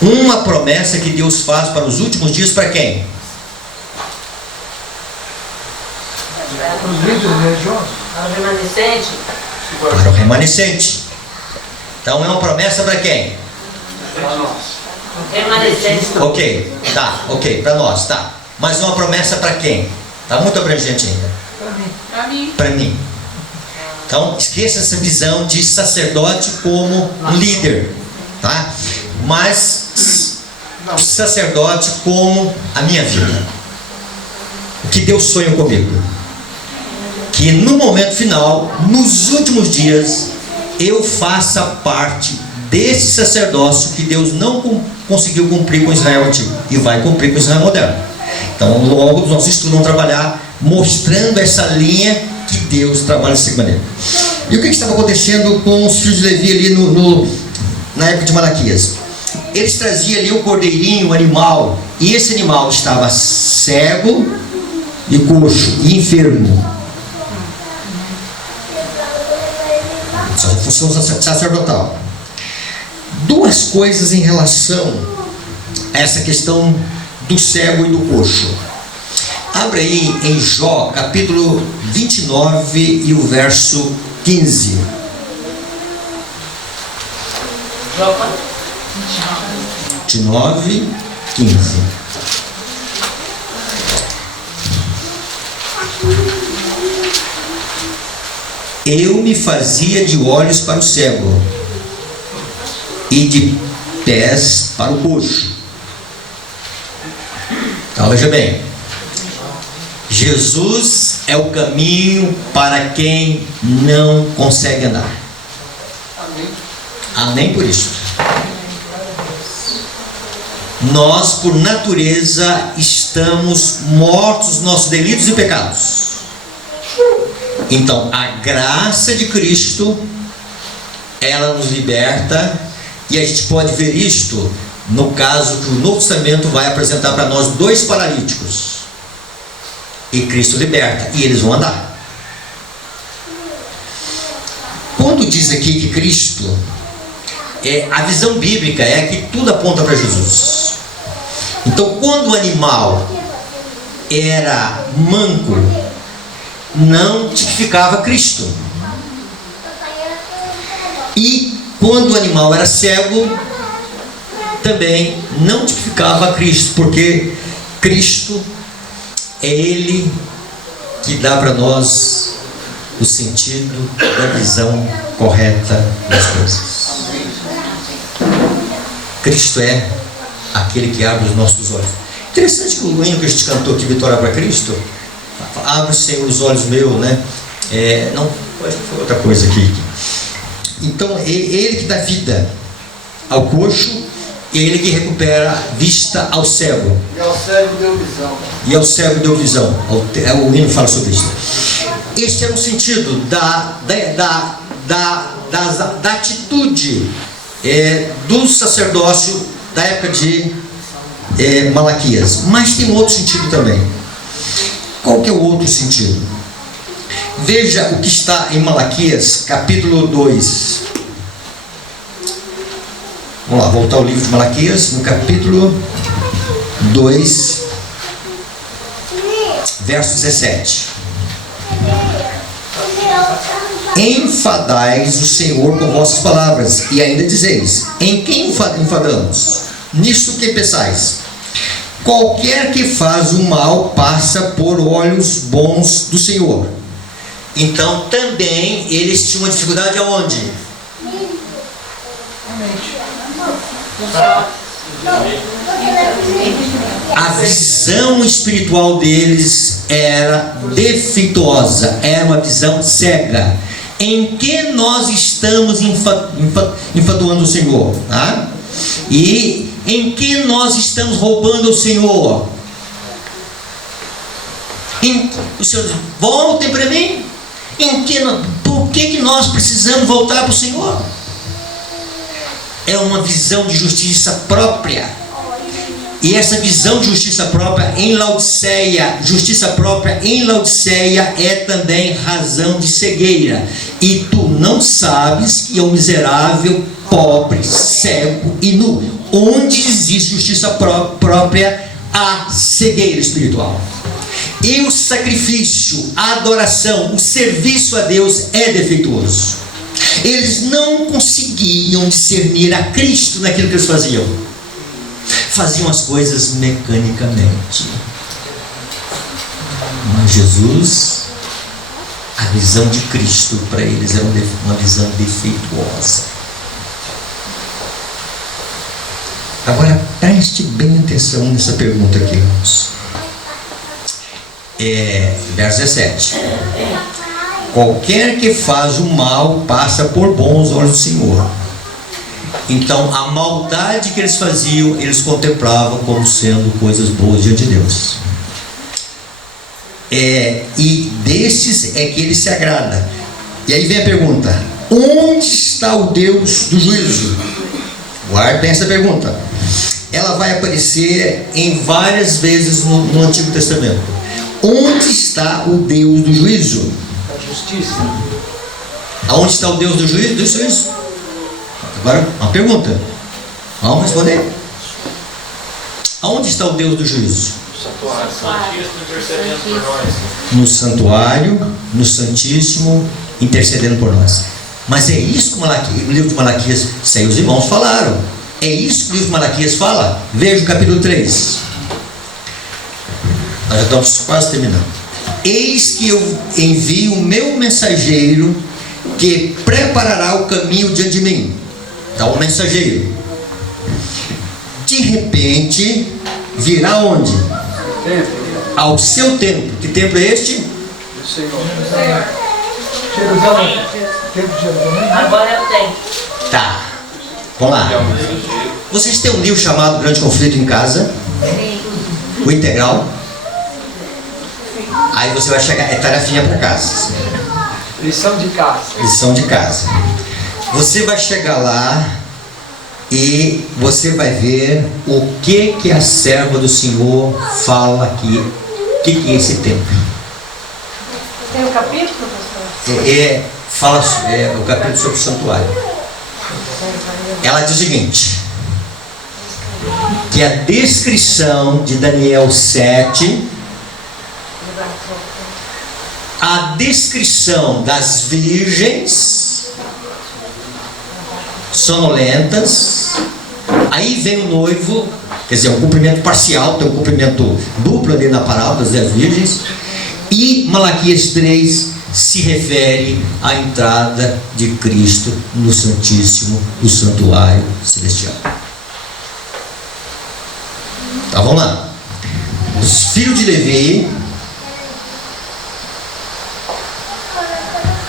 uma promessa que Deus faz para os últimos dias. Para quem? Os líderes religiosos. Para o remanescente. Para o remanescente. Então é uma promessa para quem? Para nós. Remanescente. Ok, tá, ok, para nós, tá. Mas uma promessa para quem? Está muito abrangente ainda. Pra mim. Para mim. Então esqueça essa visão de sacerdote como um líder, tá? Mas sacerdote como a minha vida. O que Deus sonha comigo? Que no momento final, nos últimos dias, eu faça parte desse sacerdócio que Deus não conseguiu cumprir com Israel antigo e vai cumprir com Israel moderno. Então, logo, os nossos estudos vão trabalhar mostrando essa linha que Deus trabalha dessa maneira. E o que estava acontecendo com os filhos de Levi ali na época de Malaquias? Eles traziam ali um cordeirinho, um animal, e esse animal estava cego e coxo e enfermo. função sacerdotal. Duas coisas em relação a essa questão do cego e do coxo. Abre aí em Jó, capítulo 29 e o verso 15. Jó quanto? 29, 15. Eu me fazia de olhos para o cego e de pés para o coxo. Então veja bem, Jesus é o caminho para quem não consegue andar. Amém por isso. Nós, por natureza, estamos mortos nos nossos delitos e pecados. Então, a graça de Cristo, ela nos liberta, e a gente pode ver isto no caso que o Novo Testamento vai apresentar para nós dois paralíticos. E Cristo liberta, e eles vão andar. Quando diz aqui que Cristo, a visão bíblica é que tudo aponta para Jesus. Então, quando o animal era manco, não tipificava Cristo. E quando o animal era cego, também não tipificava Cristo, porque Cristo é Ele que dá para nós o sentido da visão correta das coisas. Cristo é aquele que abre os nossos olhos. Interessante que o hino que a gente cantou aqui, Vitória para Cristo, abre, Senhor, os olhos meus, né? Não, foi outra coisa aqui. Então, é Ele que dá vida ao coxo, e é Ele que recupera vista ao cego. E ao cego deu visão. E ao cego deu visão. O hino fala sobre isso. Este é o sentido da atitude do sacerdócio da época de Malaquias. Mas tem um outro sentido também. Qual que é o outro sentido? Veja o que está em Malaquias, capítulo 2. Vamos lá, voltar ao livro de Malaquias, no capítulo 2, verso 17. Enfadais o Senhor com vossas palavras, e ainda dizeis: em quem enfadamos? Nisto que pensais? Qualquer que faz o mal passa por olhos bons do Senhor. Então também eles tinham uma dificuldade aonde? A visão espiritual deles era defeituosa, era uma visão cega. Em que nós estamos enfatuando o Senhor? Tá? E em que nós estamos roubando o Senhor? O Senhor diz: voltem para mim. Por que nós precisamos voltar para o Senhor? É uma visão de justiça própria. E essa visão de justiça própria em Laodiceia, é também razão de cegueira. E tu não sabes que é um miserável, pobre, cego e nu. Onde existe justiça própria, há cegueira espiritual. E o sacrifício, a adoração, o serviço a Deus é defeituoso. Eles não conseguiam discernir a Cristo naquilo que eles faziam. Faziam as coisas mecanicamente. Mas Jesus, a visão de Cristo para eles era uma visão defeituosa. Agora preste bem atenção nessa pergunta aqui, irmãos. Verso 17. Qualquer que faz o mal passa por bons olhos do Senhor. Então a maldade que eles faziam, eles contemplavam como sendo coisas boas diante de Deus. E destes é que ele se agrada. E aí vem a pergunta: onde está o Deus do juízo? Guarde bem essa pergunta. Ela vai aparecer em várias vezes no Antigo Testamento. Onde está o Deus do juízo? A justiça. Aonde está o Deus do juízo? Do juízo. Agora, uma pergunta. Vamos responder. Aonde está o Deus do juízo? Santíssimo intercedendo por nós. No santuário, no Santíssimo, intercedendo por nós. Mas é isso que o livro de Malaquias, isso aí os irmãos falaram. É isso que o livro de Malaquias fala. Veja o capítulo 3. Nós já estamos quase terminando. Eis que eu envio o meu mensageiro, que preparará o caminho diante de mim. Então, o mensageiro, de repente, virá onde? Ao seu templo. Que templo é este? Jerusalém. Tempo de Jerusalém. Agora eu tenho. Tá. Vamos lá. Vocês têm um livro chamado Grande Conflito em Casa? O integral? Aí você vai chegar, é tarefinha para casa. Lição de casa. Lição de casa. Você vai chegar lá e você vai ver o que a serva do Senhor fala aqui. O que é esse templo? Tem um capítulo, pastor? Fala o capítulo sobre o santuário. Ela diz o seguinte: que a descrição de Daniel 7, a descrição das virgens sonolentas, aí vem o noivo, quer dizer, um cumprimento parcial, tem um cumprimento duplo ali na parábola das 10 virgens, e Malaquias 3 se refere à entrada de Cristo no Santíssimo, no santuário celestial. Tá, vamos lá. Os filhos de Levi,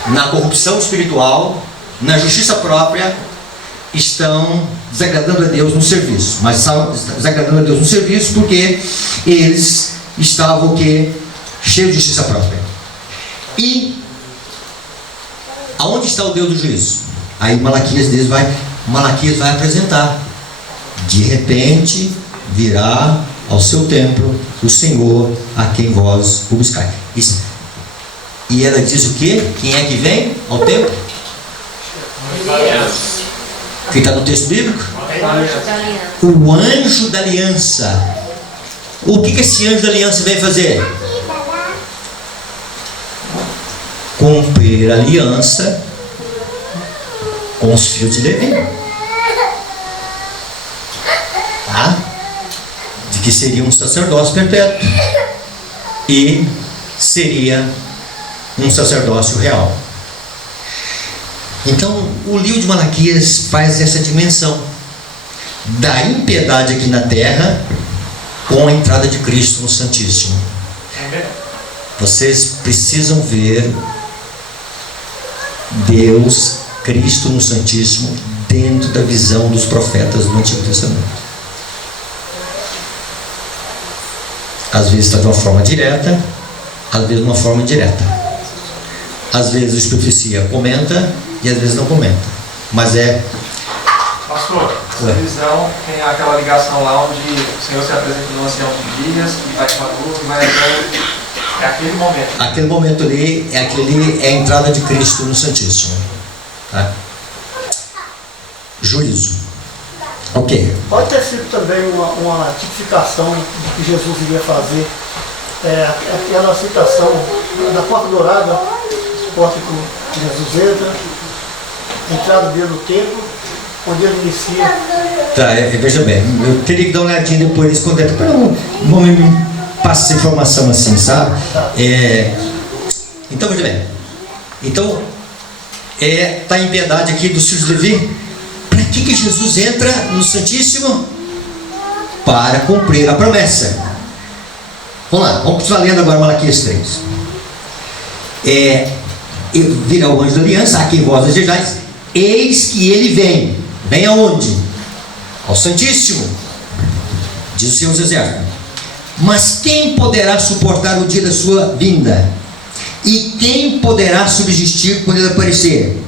na corrupção espiritual, na justiça própria, estão desagradando a Deus no serviço. Mas estavam desagradando a Deus no serviço porque eles estavam o quê? Cheios de justiça própria. E aonde está o Deus do juízo? Aí Malaquias vai apresentar. De repente virá ao seu templo o Senhor, a quem vós o buscai. E ela diz o quê? Quem é que vem ao templo? Que está no texto bíblico? O anjo da aliança. O que esse anjo da aliança vem fazer? Cumprir a aliança com os filhos de Levi. Tá? De que seria um sacerdócio perpétuo e seria um sacerdócio real. Então, o livro de Malaquias faz essa dimensão da impiedade aqui na terra com a entrada de Cristo no Santíssimo. Vocês precisam ver Deus, Cristo no Santíssimo, dentro da visão dos profetas do Antigo Testamento. Às vezes está de uma forma direta, às vezes de uma forma indireta. Às vezes o Espírito Profecia comenta e às vezes não comenta. Mas Pastor, essa visão tem aquela ligação lá onde o Senhor se apresenta no ancião de dias, e vai com a luz, e vai até. É aquele momento. Aquele momento ali é a entrada de Cristo no Santíssimo. Tá? Juízo. Ok. Pode ter sido também uma tipificação do que Jesus iria fazer. Aquela citação da porta dourada, porta que Jesus entra, a entrada dele no templo, onde ele inicia. Tá, veja bem, eu teria que dar uma olhadinha depois nisso, quando depois eu não me passa essa informação assim, sabe? Então, veja bem. Então, está em piedade aqui dos filhos de Levi. Para que Jesus entra no Santíssimo? Para cumprir a promessa. Vamos lá, vamos continuar lendo agora Malaquias 3. Virá o anjo da aliança, a quem vós desejais, eis que ele vem. Vem aonde? Ao Santíssimo, diz o Senhor dos Exércitos. Mas quem poderá suportar o dia da sua vinda? E quem poderá subsistir quando ele aparecer?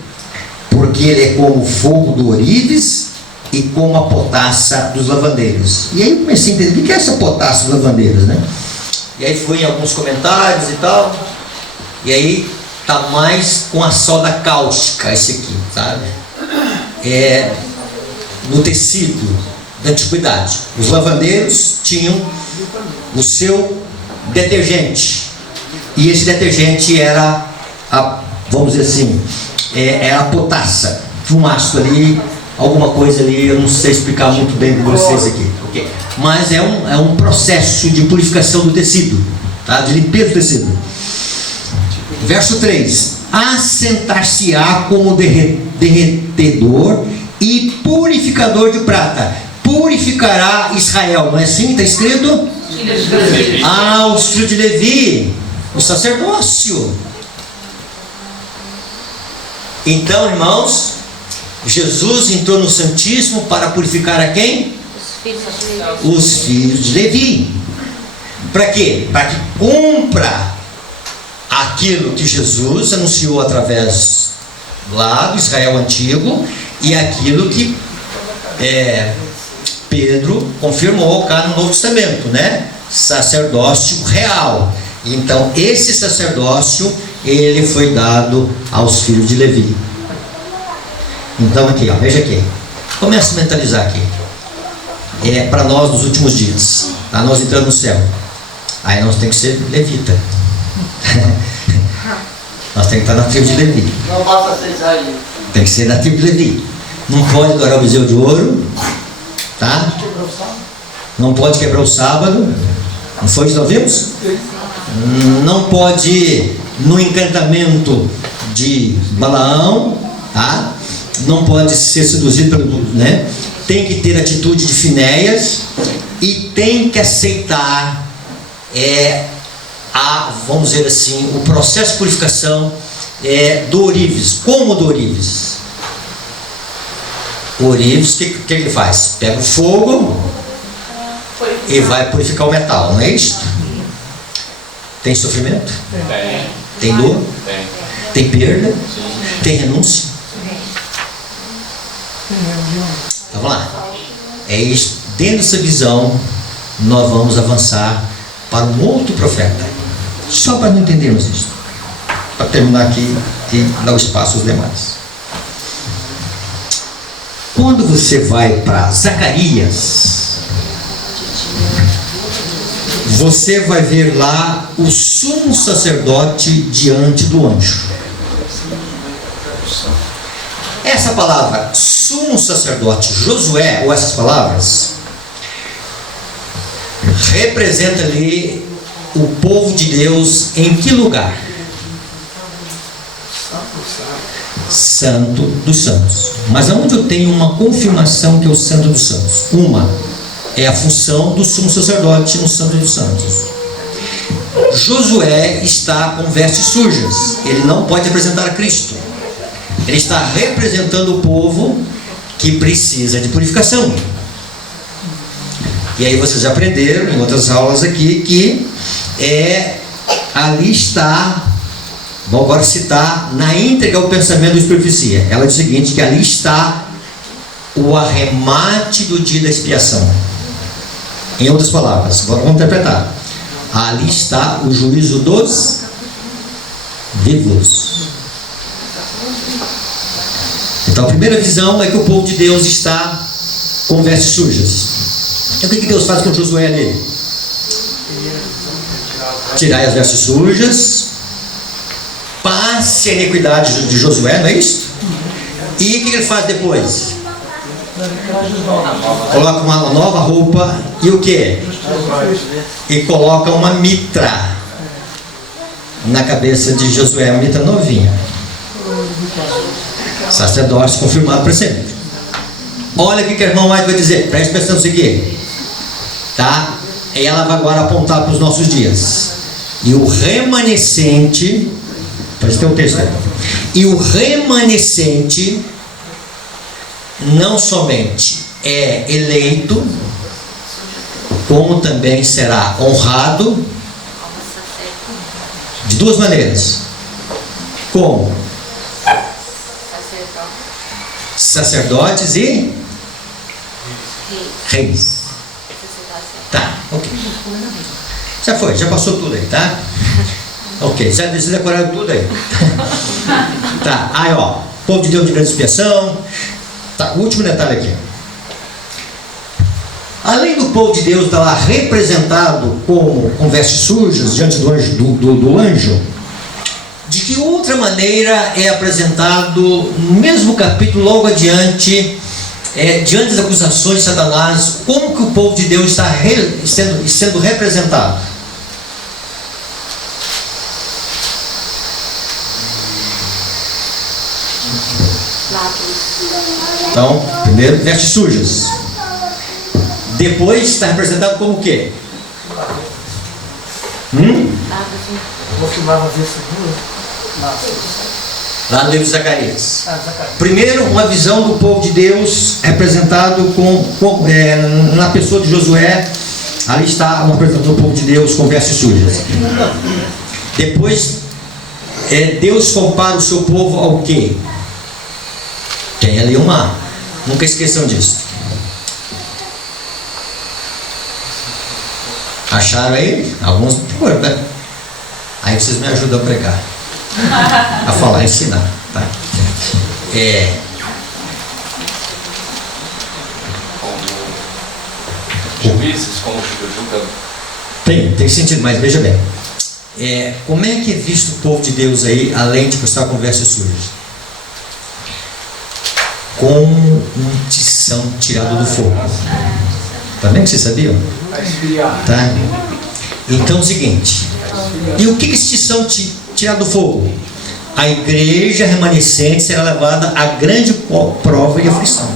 Porque ele é como o fogo do ourives e como a potassa dos lavandeiros. E aí eu comecei a entender o que é essa potassa dos lavandeiros, né? E aí fui em alguns comentários e tal. E aí tá mais com a soda cáustica, esse aqui, sabe? É no tecido da antiguidade. Os lavandeiros tinham o seu detergente, e esse detergente era vamos dizer assim, era a potassa, um ácido ali, alguma coisa ali, eu não sei explicar muito bem para vocês aqui, okay? Mas é um processo de purificação do tecido, tá? De limpeza do tecido. Verso 3: assentar-se-á como derretedor e purificador de prata, purificará Israel. Não é assim? Está escrito? Os filhos de Levi, o sacerdócio. Então, irmãos, Jesus entrou no Santíssimo para purificar a quem? Os filhos de Levi. Para quê? Para que cumpra aquilo que Jesus anunciou através lá do Israel antigo e aquilo que Pedro confirmou cá no Novo Testamento, né? Sacerdócio real. Então esse sacerdócio, ele foi dado aos filhos de Levi. Então aqui, ó, veja aqui, começa a mentalizar aqui. É para nós nos últimos dias, tá? Nós entrando no céu, aí nós temos que ser levita. Nós temos que estar na tribo de Levi. Não basta ser Israel. Tem que ser da tribo de Levi. Não pode adorar o bezerro de ouro, tá? Não pode quebrar o sábado. Não foi isso que nós vimos? Não pode ir no encantamento de Balaão, tá? Não pode ser seduzido pelo, né? Tem que ter atitude de Finéias e tem que aceitar vamos dizer assim, o processo de purificação do ourives. Como do ourives? O ourives, o que ele faz? Pega o fogo e vai purificar o metal, não é isso? Tem sofrimento? Tem. Tem dor? Tem. Tem perda? Tem renúncia? Então vamos lá. É isso. Dentro dessa visão, nós vamos avançar para um outro profeta. Só para não entendermos isso. Para terminar aqui e dar o espaço aos demais. Quando você vai para Zacarias, você vai ver lá o sumo sacerdote diante do anjo. Essa palavra sumo sacerdote Josué, ou essas palavras, representa ali o povo de Deus em que lugar? Santo dos Santos. Mas aonde eu tenho uma confirmação que é o Santo dos Santos? Uma é a função do sumo sacerdote no Santo dos Santos. Josué está com vestes sujas, ele não pode representar a Cristo. Ele está representando o povo que precisa de purificação. E aí vocês aprenderam em outras aulas aqui que ali está, vou agora citar na íntegra o pensamento do Profecia. Ela diz o seguinte, que ali está o arremate do dia da expiação. Em outras palavras, agora vamos interpretar. Ali está o juízo dos vivos. Então a primeira visão é que o povo de Deus está com vestes sujas. E o que Deus faz com Josué ali? Tirai as vestes sujas, passe a iniquidade de Josué, não é isso? E o que ele faz depois? Coloca uma nova roupa e o que? E coloca uma mitra na cabeça de Josué, uma mitra novinha. Sacerdócio confirmado para sempre. Olha o que a irmã White vai dizer, preste atenção nisso aqui, tá? E ela vai agora apontar para os nossos dias. E o remanescente, parece que tem um texto aí. E o remanescente não somente é eleito, como também será honrado de duas maneiras. Como? Sacerdotes e reis. Tá, ok. Já foi, já passou tudo aí, tá? Ok, já decoraram tudo aí. Tá, aí ó, povo de Deus de grande expiação. Tá, último detalhe aqui. Além do povo de Deus estar lá representado com vestes sujas diante do anjo, de que outra maneira é apresentado no mesmo capítulo, logo adiante, diante das acusações de Satanás, como que o povo de Deus está sendo representado? Então, primeiro, vestes sujas. Depois está representado como o quê? Vou filmar uma vez segura. Lá no livro de Zacarias. Primeiro, uma visão do povo de Deus representado na pessoa de Josué. Ali está uma apresentação do povo de Deus com vestes sujas. Depois, Deus compara o seu povo ao quê? Tem ali o mar. Nunca esqueçam disso. Acharam aí? Alguns. Aí vocês me ajudam a pregar. A falar, a ensinar. Tá? Juízes, como julga. Tem sentido, mas veja bem. Como é que é visto o povo de Deus aí, além de estar com vestes sujas? Com um tição tirado do fogo. Tá vendo que vocês sabiam? Tá? Então é o seguinte. E o que esse tição tirado do fogo? A igreja remanescente será levada a grande prova e aflição.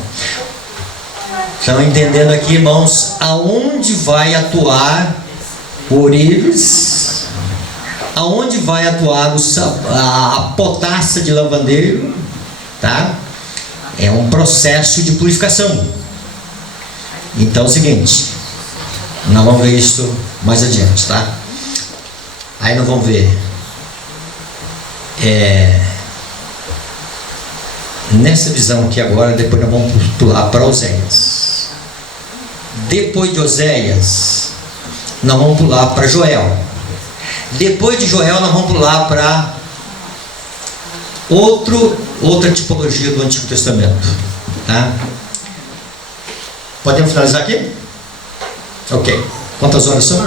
Estão entendendo aqui, irmãos, aonde vai atuar o ourives? Aonde vai atuar a potassa de lavandeiro? Tá? É um processo de purificação. Então é o seguinte, nós vamos ver isso mais adiante, tá? Aí nós vamos ver nessa visão aqui agora. Depois nós vamos pular para Oséias. Depois de Oséias nós vamos pular para Joel. Depois de Joel nós vamos pular para outra tipologia do Antigo Testamento, tá? Podemos finalizar aqui? Ok. Quantas horas são?